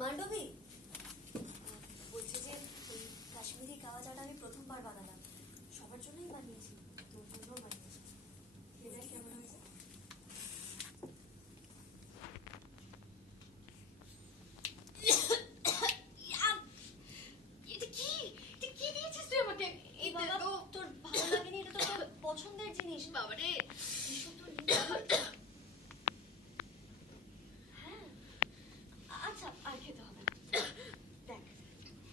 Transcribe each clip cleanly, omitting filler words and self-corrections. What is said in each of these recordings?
মান্ডবী, বলছি যে এই কাশ্মীরি কাওয়া চাটা আমি প্রথমবার বানালাম, সবার জন্যই বানিয়েছি, তোর জন্যও বানিয়েছি। খেয়ে কেমন হয়েছে? এই বাবা, তোর ভালো লাগেনি? এটা তো তোর পছন্দের জিনিস। বাবারে, হ্যাঁ, আচ্ছা আর খেতে হবে না। দেখ,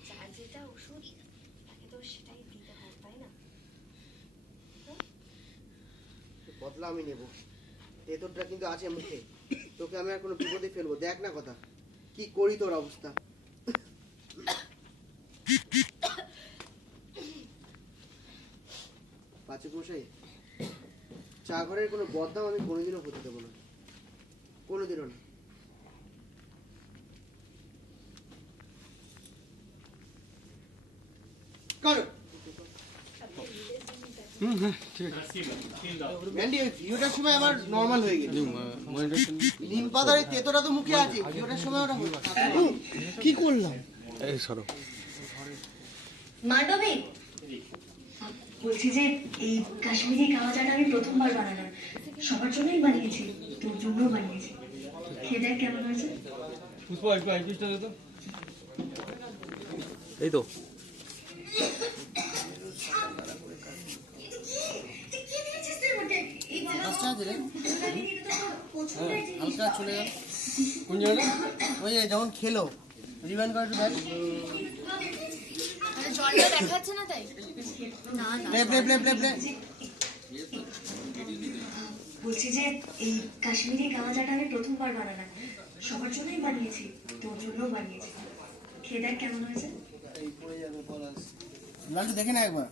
যার যেটা ওষুধ তাকে তো সেটাই দিতে হয়, তাই না? বদলা আমি নেব, তেতরটা কিন্তু আছে মুখে, তোকে আমি আর কোনো বিপদে ফেলবো। দেখ না কথা কি করি তোর অবস্থা। পাচক মশাই, চা ঘরের কোনো বদনাম আমি কোনোদিনও হতে দেবো না, কোনোদিনও না। করো ম্যান্ডি, ওই ভিডিওটার সময় আমার নর্মাল হয়ে গেছে। নিম পাতার তেতোটা তো মুখে আছে, ভিডিওটার সময় ওটা কি করলাম? এই সরো। মান্ডবী, বলছি যে এই কাশ্মীরি কাওয়া চাটা আমি প্রথমবার বানালাম, সবার জন্যই বানিয়েছি, তোর জন্যও বানিয়েছি। খেয়ে দেখ কেমন হয়েছে। পুষ্পা একটু আইপিসটা দে তো। এই তো হালকা চলে গেল কোন জায়গাটা? ওই যখন খেলো রিভাইন্ড করে একটু দেখ। জলটা দেখাচ্ছে না তাই? না না, প্লে প্লে প্লে প্লে। বলছি যে এই কাশ্মীরি কাওয়া চাটা আমি প্রথমবার বানালাম, সবার জন্যই বানিয়েছি, তোর জন্যও বানিয়েছি। খেয়ে দেখ কেমন হয়েছে। লালটু দেখে না একবার।